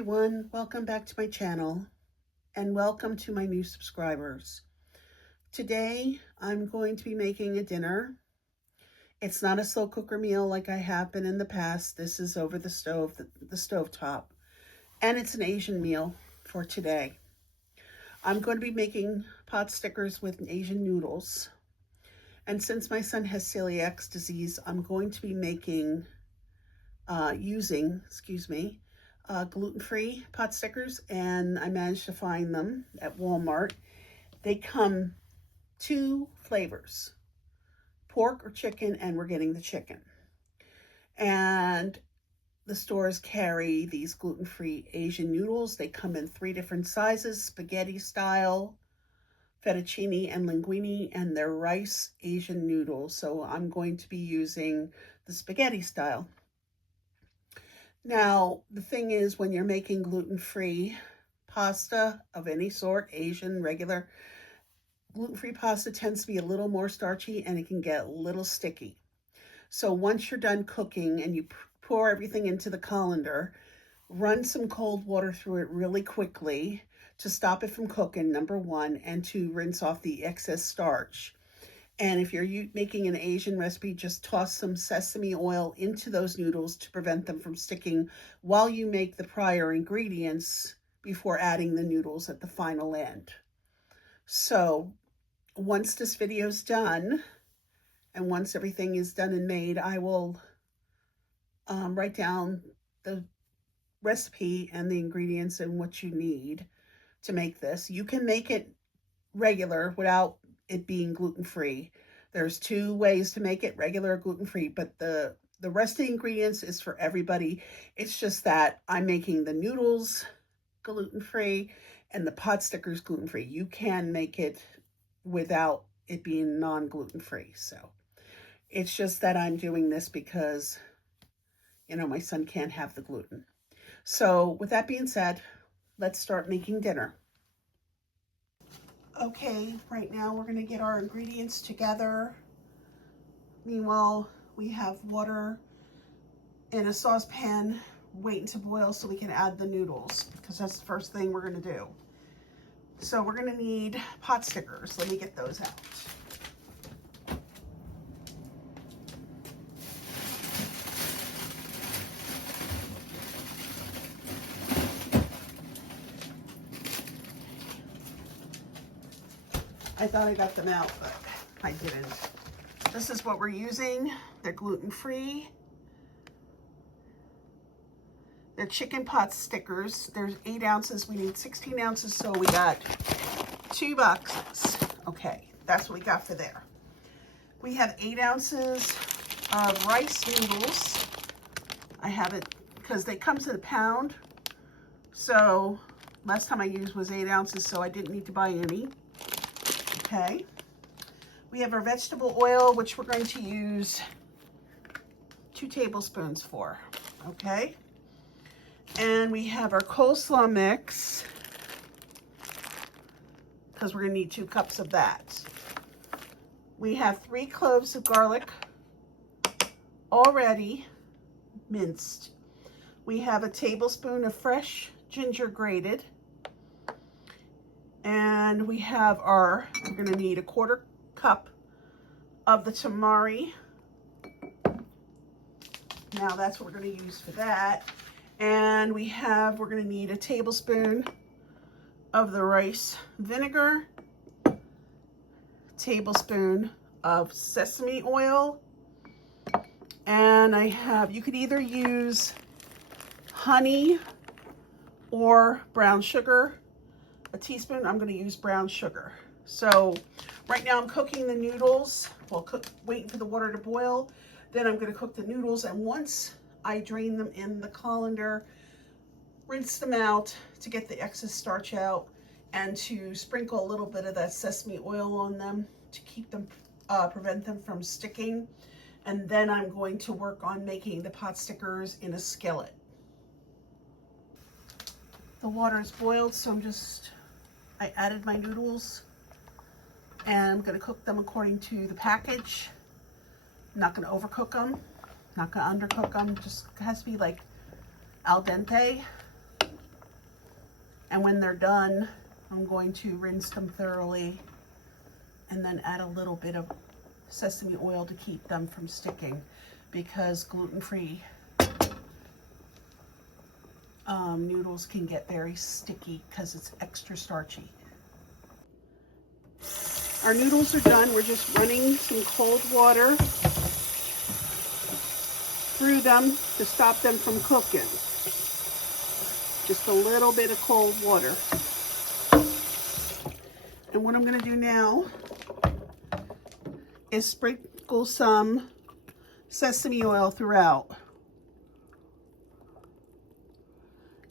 everyone, welcome back to my channel and welcome to my new subscribers. Today I'm going to be making a dinner. It's not a slow cooker meal like I have been in the past. This is over the stove, the stove top, and it's an Asian meal for today. I'm going to be making pot stickers with Asian noodles, and since my son has celiac disease, I'm going to be making using gluten-free pot stickers, and I managed to find them at Walmart. They come two flavors, pork or chicken, and we're getting the chicken. And the stores carry these gluten-free Asian noodles. They come in 3 different sizes: spaghetti style, fettuccine, and linguine, and they're rice Asian noodles. So I'm going to be using the spaghetti style. Now, the thing is, when you're making gluten-free pasta of any sort, Asian, regular, gluten-free pasta tends to be a little more starchy and it can get a little sticky. So once you're done cooking and you pour everything into the colander, run some cold water through it really quickly to stop it from cooking, number one, and to rinse off the excess starch. And if you're making an Asian recipe, just toss some sesame oil into those noodles to prevent them from sticking while you make the prior ingredients before adding the noodles at the final end. So once this video is done, and once everything is done and made, I will write down the recipe and the ingredients and what you need to make this. You can make it regular without it being gluten-free. There's 2 ways to make it, regular or gluten-free, but the rest of the ingredients is for everybody. It's just that I'm making the noodles gluten-free and the pot stickers gluten-free. You can make it without it being non-gluten-free. So it's just that I'm doing this because, you know, my son can't have the gluten. So with that being said, let's start making dinner. Okay, right now we're going to get our ingredients together. Meanwhile, we have water in a saucepan waiting to boil so we can add the noodles, because that's the first thing we're going to do. So we're going to need pot stickers. Let me get those out. I thought I got them out, but I didn't. This is what we're using. They're gluten-free. They're chicken pot stickers. There's 8 ounces. We need 16 ounces, so we got 2 boxes. Okay, that's what we got for there. We have 8 ounces of rice noodles. I have it because they come to the pound. So last time I used was 8 ounces, so I didn't need to buy any. Okay, we have our vegetable oil, which we're going to use 2 tablespoons for, okay? And we have our coleslaw mix, because we're going to need 2 cups of that. We have 3 cloves of garlic already minced. We have a tablespoon of fresh ginger grated. And we have we're going to need a 1/4 cup of the tamari. Now that's what we're going to use for that. And we're going to need a tablespoon of the rice vinegar, tablespoon of sesame oil, and you could either use honey or brown sugar. A teaspoon, I'm going to use brown sugar. So right now I'm cooking the noodles. Well, waiting for the water to boil. Then I'm going to cook the noodles, and once I drain them in the colander, rinse them out to get the excess starch out, and to sprinkle a little bit of that sesame oil on them to keep them, prevent them from sticking. And then I'm going to work on making the pot stickers in a skillet. The water is boiled, so I added my noodles, and I'm going to cook them according to the package. I'm not going to overcook them, not going to undercook them. Just has to be like al dente. And when they're done, I'm going to rinse them thoroughly and then add a little bit of sesame oil to keep them from sticking, because gluten-free noodles can get very sticky because it's extra starchy. Our noodles are done. We're just running some cold water through them to stop them from cooking. Just a little bit of cold water. And what I'm going to do now is sprinkle some sesame oil throughout.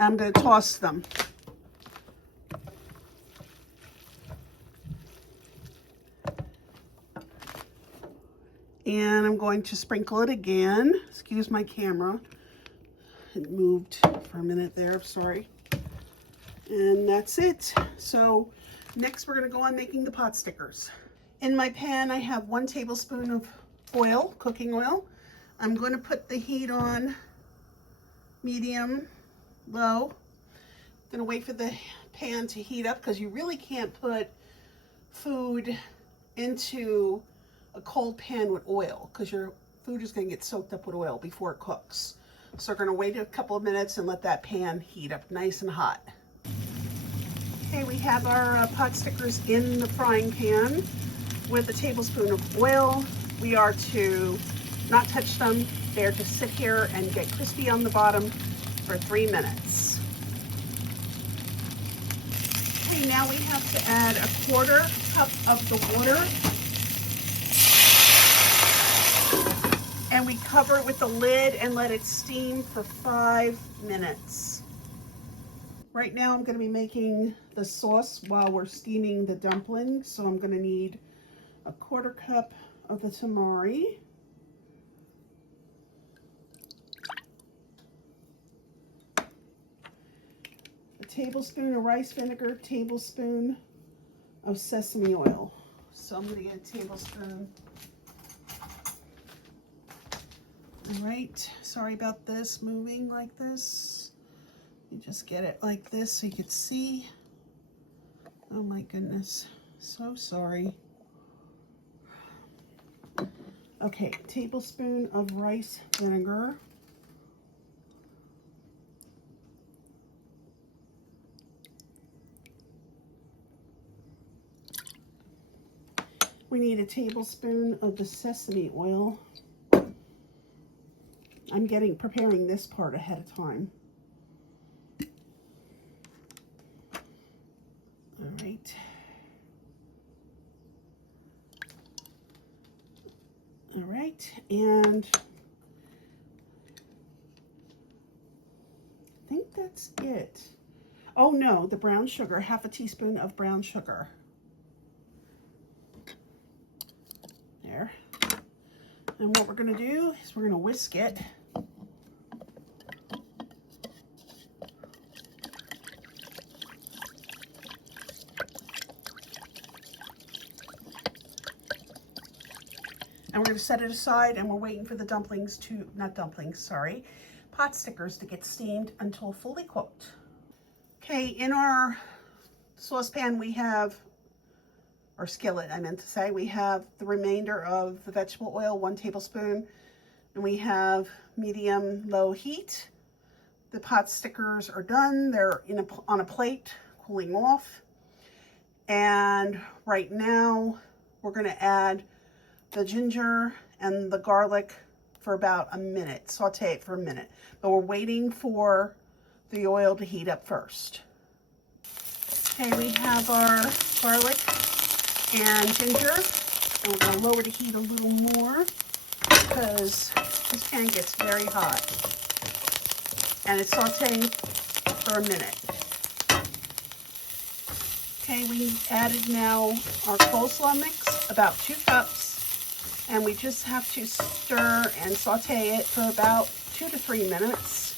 I'm going to toss them. And I'm going to sprinkle it again. Excuse my camera. It moved for a minute there, sorry. And that's it. So next we're going to go on making the pot stickers. In my pan I have 1 tablespoon of oil, cooking oil. I'm going to put the heat on medium, low. I'm going to wait for the pan to heat up, because you really can't put food into a cold pan with oil, because your food is going to get soaked up with oil before it cooks. So we're going to wait a couple of minutes and let that pan heat up nice and hot. Okay, we have our pot stickers in the frying pan with a tablespoon of oil. We are to not touch them. They're to sit here and get crispy on the bottom for 3 minutes. Okay, now we have to add a 1/4 cup of the water. And we cover it with the lid and let it steam for 5 minutes. Right now I'm going to be making the sauce while we're steaming the dumplings. So I'm going to need a 1/4 cup of the tamari. A tablespoon of rice vinegar, tablespoon of sesame oil. So I'm going to get a tablespoon. All right, sorry about this moving like this. You just get it like this so you can see. Oh my goodness, so sorry. Okay, tablespoon of rice vinegar. We need a tablespoon of the sesame oil. I'm preparing this part ahead of time. All right. All right, and I think that's it. Oh no, the brown sugar, 1/2 teaspoon of brown sugar. There. And what we're going to do is we're going to whisk it. And we're going to set it aside, and we're waiting for the dumplings to, not dumplings, sorry, pot stickers to get steamed until fully cooked. Okay, in our saucepan we have, or skillet I meant to say, we have the remainder of the vegetable oil, 1 tablespoon, and we have medium-low heat. The pot stickers are done. They're on a plate, cooling off. And right now we're going to add the ginger and the garlic for about a minute, saute it for a minute. But we're waiting for the oil to heat up first. Okay, we have our garlic and ginger, and we're going to lower the heat a little more because this pan gets very hot. And it's sauteing for a minute. Okay, we added now our coleslaw mix, about 2 cups. And we just have to stir and saute it for about 2 to 3 minutes.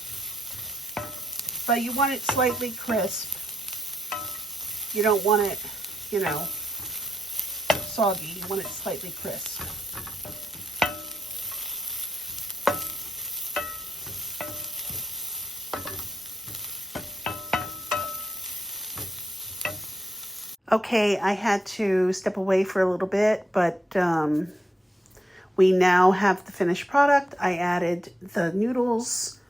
But you want it slightly crisp. You don't want it, you know, soggy. You want it slightly crisp. Okay, I had to step away for a little bit, but we now have the finished product. I added the noodles,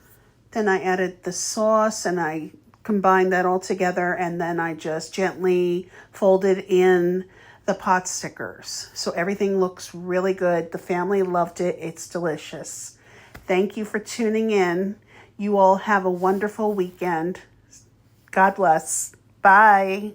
then I added the sauce, and I combined that all together, and then I just gently folded in the pot stickers. So everything looks really good. The family loved it. It's delicious. Thank you for tuning in. You all have a wonderful weekend. God bless. Bye.